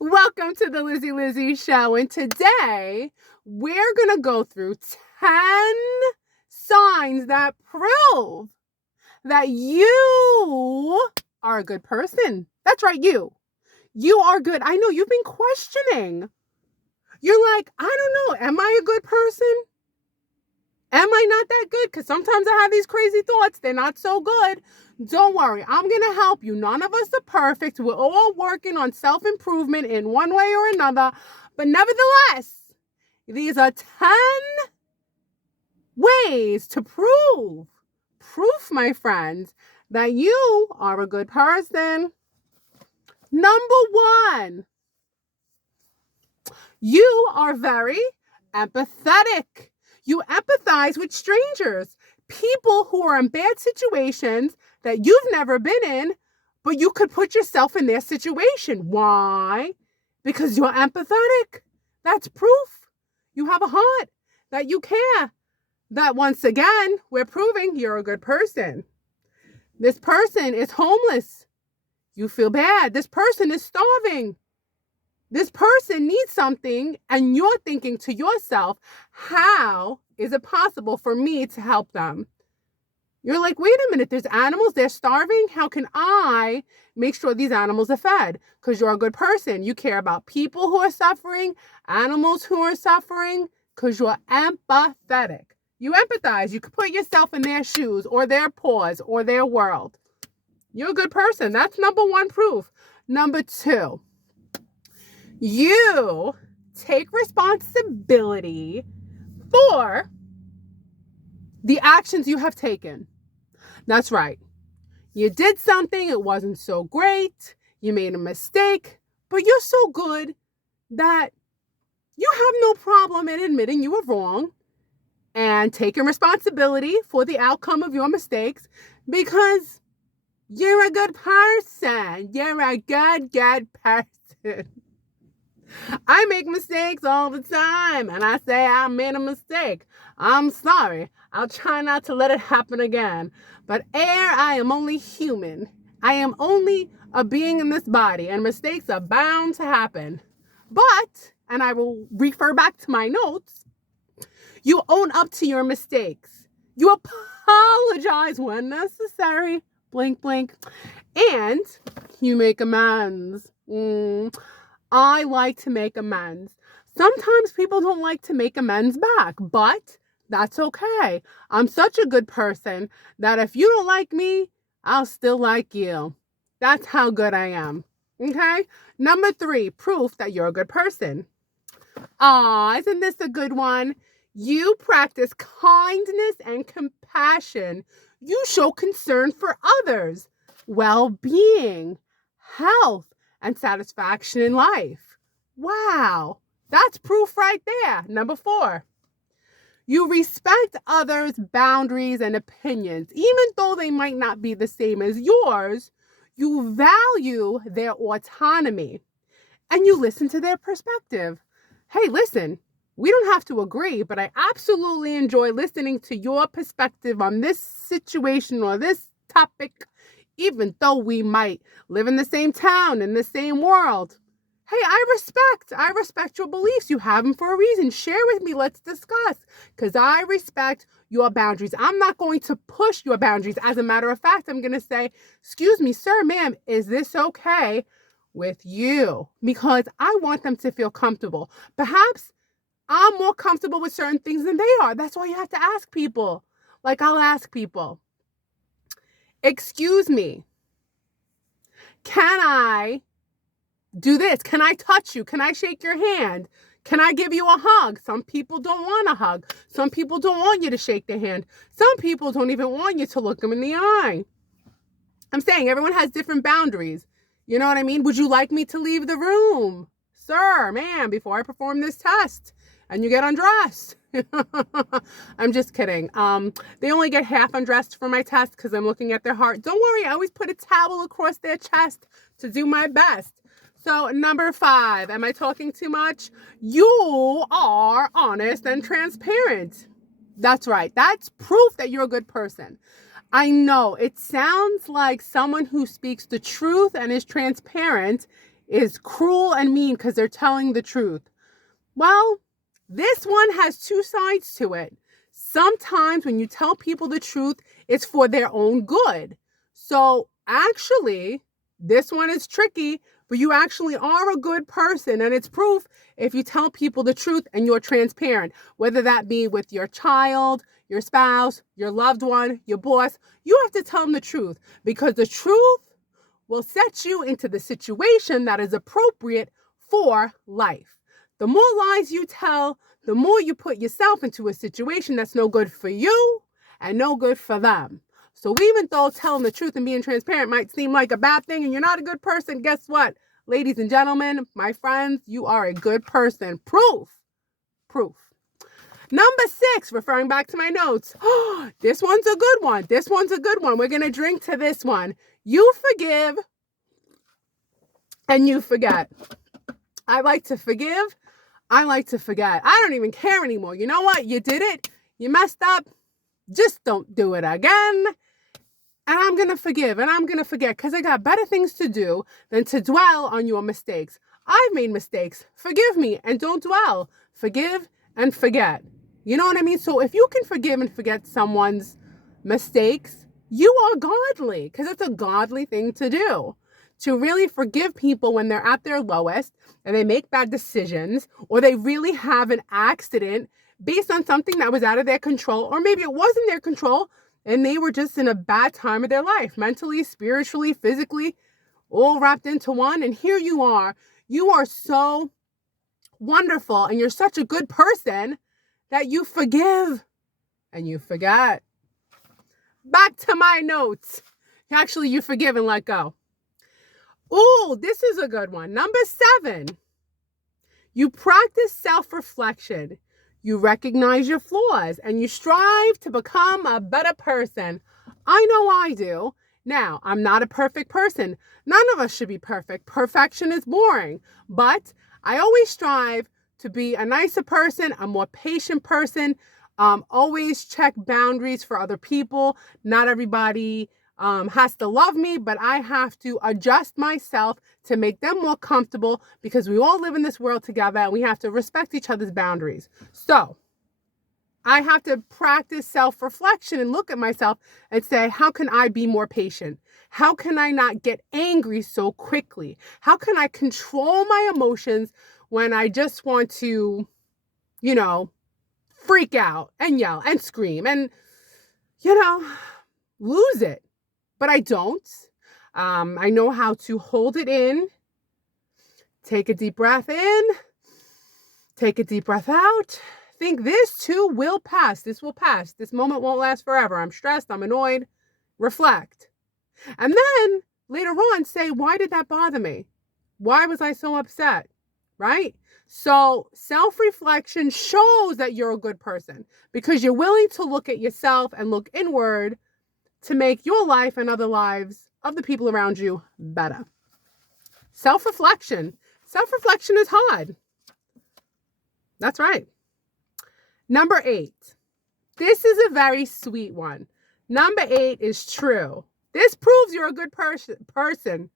Welcome to the Lizzie Show, and today we're going to go through 10 signs that prove that you are a good person. That's right, you. You are good. I know you've been questioning. You're like, I don't know, am I a good person? Am I not that good? Because sometimes I have these crazy thoughts. They're not so good. Don't worry. I'm going to help you. None of us are perfect. We're all working on self-improvement in one way or another. But nevertheless, these are 10 ways to proof, my friends, that you are a good person. Number 1, you are very empathetic. You empathize with strangers, people who are in bad situations that you've never been in, but you could put yourself in their situation. Why? Because you're empathetic. That's proof. You have a heart, that you care. That once again, we're proving you're a good person. This person is homeless. You feel bad. This person is starving. This person needs something, and you're thinking to yourself, how is it possible for me to help them? You're like, wait a minute, there's animals, they're starving. How can I make sure these animals are fed? Because you're a good person. You care about people who are suffering, animals who are suffering, because you're empathetic. You empathize. You can put yourself in their shoes or their paws or their world. You're a good person. That's number 1 proof. Number 2, you take responsibility for the actions you have taken. That's right. You did something, it wasn't so great, you made a mistake, but you're so good that you have no problem in admitting you were wrong and taking responsibility for the outcome of your mistakes because you're a good person. You're a good person. I make mistakes all the time, and I say I made a mistake. I'm sorry. I'll try not to let it happen again. But I am only human. I am only a being in this body, and mistakes are bound to happen. But, and I will refer back to my notes, you own up to your mistakes. You apologize when necessary. Blink, blink. And you make amends. I like to make amends. Sometimes people don't like to make amends back, but that's okay. I'm such a good person that if you don't like me, I'll still like you. That's how good I am. Okay? Number 3, proof that you're a good person. Isn't this a good one? You practice kindness and compassion. You show concern for others, well-being, health, and satisfaction in life. Wow, that's proof right there. Number 4, you respect others' boundaries and opinions. Even though they might not be the same as yours, you value their autonomy and you listen to their perspective. Hey, listen, we don't have to agree, but I absolutely enjoy listening to your perspective on this situation or this topic, even though we might live in the same town, in the same world. Hey, I respect your beliefs. You have them for a reason. Share with me. Let's discuss. Because I respect your boundaries. I'm not going to push your boundaries. As a matter of fact, I'm going to say, excuse me, sir, ma'am, is this okay with you? Because I want them to feel comfortable. Perhaps I'm more comfortable with certain things than they are. That's why you have to ask people. Like I'll ask people, excuse me, can I do this? Can I touch you? Can I shake your hand? Can I give you a hug? Some people don't want a hug. Some people don't want you to shake their hand. Some people don't even want you to look them in the eye. I'm saying everyone has different boundaries. You know what I mean? Would you like me to leave the room, sir, ma'am, before I perform this test and you get undressed? I'm just kidding. They only get half undressed for my test because I'm looking at their heart. Don't worry, I always put a towel across their chest to do my best. So number 5, am I talking too much? You are honest and transparent. That's right. That's proof that you're a good person. I know it sounds like someone who speaks the truth and is transparent is cruel and mean because they're telling the truth. Well, this one has two sides to it. Sometimes when you tell people the truth, it's for their own good. So actually, this one is tricky, but you actually are a good person. And it's proof if you tell people the truth and you're transparent, whether that be with your child, your spouse, your loved one, your boss. You have to tell them the truth because the truth will set you into the situation that is appropriate for life. The more lies you tell, the more you put yourself into a situation that's no good for you and no good for them. So even though telling the truth and being transparent might seem like a bad thing and you're not a good person, guess what? Ladies and gentlemen, my friends, you are a good person. Proof. Number 6, referring back to my notes. This one's a good one. We're going to drink to this one. You forgive and you forget. I like to forgive. I like to forget. I don't even care anymore. You know what? You did it. You messed up. Just don't do it again. And I'm going to forgive and I'm going to forget because I got better things to do than to dwell on your mistakes. I've made mistakes. Forgive me and don't dwell. Forgive and forget. You know what I mean? So if you can forgive and forget someone's mistakes, you are godly because it's a godly thing to do. To really forgive people when they're at their lowest and they make bad decisions or they really have an accident based on something that was out of their control, or maybe it wasn't their control and they were just in a bad time of their life, mentally, spiritually, physically, all wrapped into one. And here you are. You are so wonderful and you're such a good person that you forgive and you forget. Back to my notes. Actually, you forgive and let go. Oh, this is a good one. Number 7, you practice self-reflection. You recognize your flaws and you strive to become a better person. I know I do. Now, I'm not a perfect person. None of us should be perfect. Perfection is boring. But I always strive to be a nicer person, a more patient person, always check boundaries for other people. Not everybody has to love me, but I have to adjust myself to make them more comfortable because we all live in this world together and we have to respect each other's boundaries. So I have to practice self-reflection and look at myself and say, how can I be more patient? How can I not get angry so quickly? How can I control my emotions when I just want to, freak out and yell and scream and, lose it? But I don't. I know how to hold it in, take a deep breath in, take a deep breath out. Think this too will pass. This will pass. This moment won't last forever. I'm stressed. I'm annoyed. Reflect. And then later on say, why did that bother me? Why was I so upset? Right? So self-reflection shows that you're a good person because you're willing to look at yourself and look inward to make your life and other lives of the people around you better. Self-reflection. Self-reflection is hard. That's right. Number 8. This is a very sweet one. Number 8 is true. This proves you're a good person.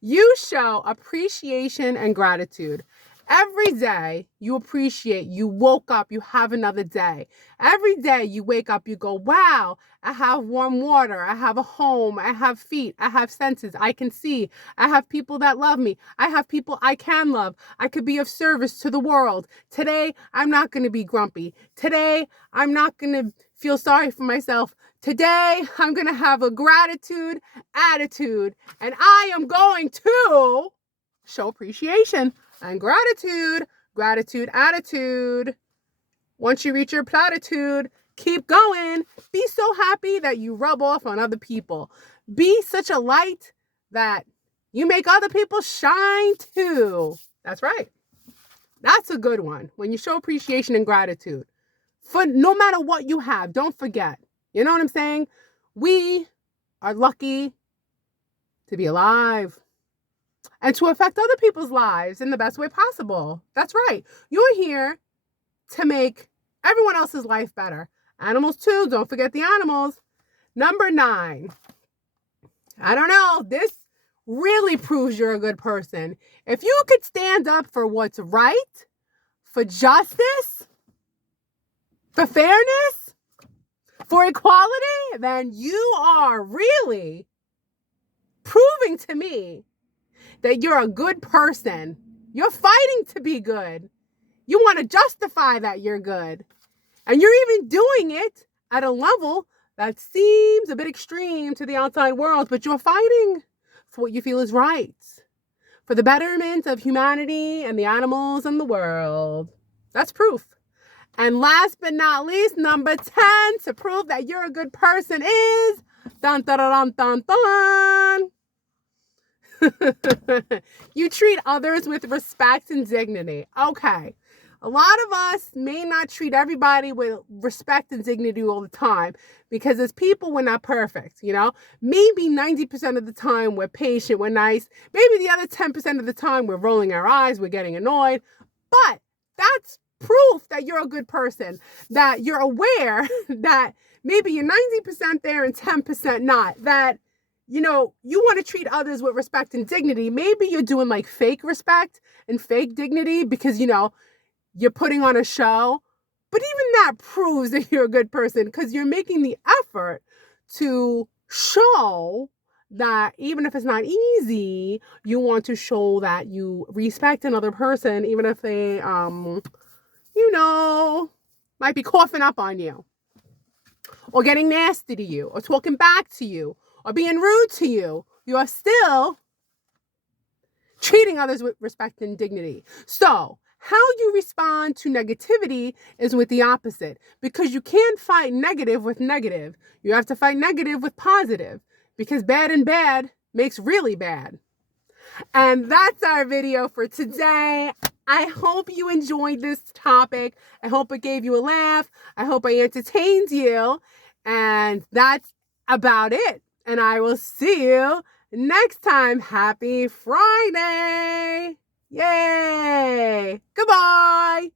You show appreciation and gratitude. Every day you appreciate you woke up, you have another day. Every day you wake up, you go, wow, I have warm water. I have a home. I have feet. I have senses. I can see. I have people that love me. I have people I can love. I could be of service to the world. Today, I'm not going to be grumpy. Today, I'm not going to feel sorry for myself. Today, I'm going to have a gratitude attitude, and I am going to show appreciation and gratitude attitude. Once you reach your platitude, keep going. Be so happy that you rub off on other people. Be such a light that you make other people shine too. That's right. That's a good one. When you show appreciation and gratitude for no matter what you have, don't forget. You know what I'm saying? We are lucky to be alive and to affect other people's lives in the best way possible. That's right. You're here to make everyone else's life better. Animals too. Don't forget the animals. Number 9. I don't know. This really proves you're a good person. If you could stand up for what's right, for justice, for fairness, for equality, then you are really proving to me that you're a good person. You're fighting to be good. You want to justify that you're good. And you're even doing it at a level that seems a bit extreme to the outside world, but you're fighting for what you feel is right, for the betterment of humanity and the animals and the world. That's proof. And last but not least, number 10 to prove that you're a good person is dun dun dun dun dun. You treat others with respect and dignity. Okay. A lot of us may not treat everybody with respect and dignity all the time because as people, we're not perfect, you know? Maybe 90% of the time we're patient, we're nice. Maybe the other 10% of the time we're rolling our eyes, we're getting annoyed. But that's proof that you're a good person, that you're aware that maybe you're 90% there and 10% not, that you know, you want to treat others with respect and dignity. Maybe you're doing like fake respect and fake dignity because, you know, you're putting on a show. But even that proves that you're a good person because you're making the effort to show that even if it's not easy, you want to show that you respect another person, even if they, you know, might be coughing up on you or getting nasty to you or talking back to you or being rude to you. You are still treating others with respect and dignity. So how you respond to negativity is with the opposite, because you can't fight negative with negative. You have to fight negative with positive, because bad and bad makes really bad. And that's our video for today. I hope you enjoyed this topic. I hope it gave you a laugh. I hope I entertained you. And that's about it. And I will see you next time. Happy Friday. Yay. Goodbye.